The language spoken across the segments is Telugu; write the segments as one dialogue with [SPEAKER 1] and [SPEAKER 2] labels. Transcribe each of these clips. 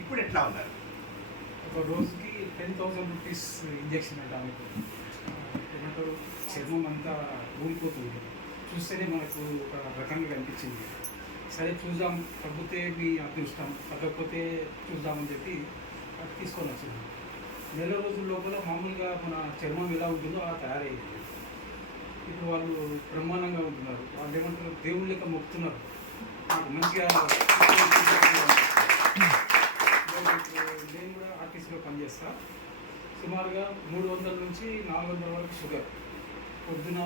[SPEAKER 1] ఇప్పుడు ఎట్లా ఉన్నారు?
[SPEAKER 2] ఒక రోజుకి టెన్ థౌసండ్ రూపీస్ ఇంజెక్షన్ అంట ఆమెకు ఏమంటారు? చర్మం అంతా ఊడిపోతుంది చూస్తేనే మనకు ఒక రకంగా కనిపించింది. సరే చూద్దాం. తగ్గితే మీ అదృష్టం. తగ్గకపోతే చూద్దామని చెప్పి అది తీసుకొని వచ్చింది. నెల రోజుల లోపల మామూలుగా మన చర్మం ఎలా ఉంటుందో అలా తయారయ్యింది. ఇప్పుడు వాళ్ళు బ్రహ్మాండంగా ఉంటున్నారు. వాళ్ళు ఏమంటారు? దేవుళ్ళు లెక్క మొక్కుతున్నారు. మంచిగా నేను ఆర్టీసీలో పనిచేస్తా. సుమారుగా మూడు వందల నుంచి నాలుగు వందల వరకు షుగర్. పొద్దున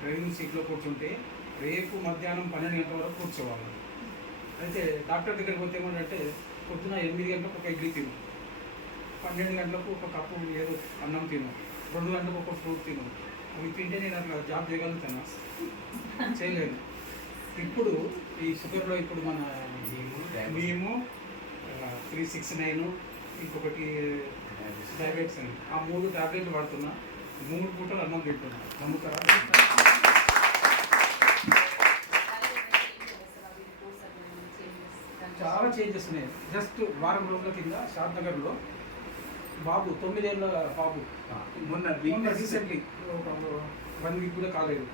[SPEAKER 2] డ్రైవింగ్ సీట్లో కూర్చుంటే రేపు మధ్యాహ్నం పన్నెండు గంటల వరకు కూర్చోవాలి. అయితే డాక్టర్ దగ్గరికి పోతే ఏమంటే పొద్దున ఎనిమిది గంటలకు ఒక ఇడ్లీ తిను. పన్నెండు గంటలకు ఒక కప్పు ఏదో అన్నం తిను. రెండు గంటలకు ఒక ఫ్రూట్ తిను. అవి తింటే నేను అట్లా జాబ్ చేయగలుగుతాను? చేయలేను. ఇప్పుడు ఈ షుగర్లో ఇప్పుడు మన మేము త్రీ సిక్స్ నైన్ ఇంకొకటి డయాబెటిస్ అని ఆ మూడు టాబ్లెట్లు వాడుతున్నా మూడు పూటలు అన్నం తింటున్నా. నమ్ముతారా? చాలా చేంజెస్ ఉన్నాయి. జస్ట్ వారం రోజుల కింద షాద్ నగర్లో బాబు తొమ్మిదేళ్ళ బాబు.
[SPEAKER 1] మొన్న
[SPEAKER 2] రీసెంట్లీ వన్ వీక్ కూడా కాలేదు.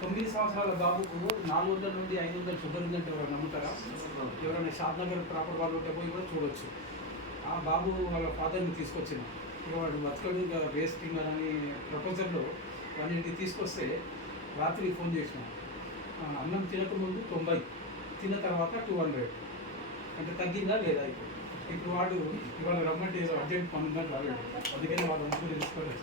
[SPEAKER 2] తొమ్మిది సంవత్సరాల బాబుకు నాలుగు వందల నుండి ఐదు వందల షుగర్ ఉందంటే ఎవరు నమ్ముతారా? ఎవరైనా షాద్ నగర్ ప్రాపర్ వాళ్ళు ఉంటే పోయి కూడా చూడొచ్చు. ఆ బాబు వాళ్ళ ఫాదర్ని తీసుకొచ్చిన. ఇక వాడు బతకడు ఇంకా రేస్ టీమర్ అని ప్రపోజల్లో వాడిని తీసుకొస్తే రాత్రి ఫోన్ చేసినాం. అన్నం తినకముందు తొంభై తిన్న తర్వాత టూ హండ్రెడ్. అంటే తగ్గిందా లేదా ఇప్పుడు? ఇప్పుడు వాడు ఇవాళ రమ్మంటే ఏదో అర్జెంట్ పనుందని ఉందని రాలేడు అందుకని వాడు అనుకుని తీసుకోలేదు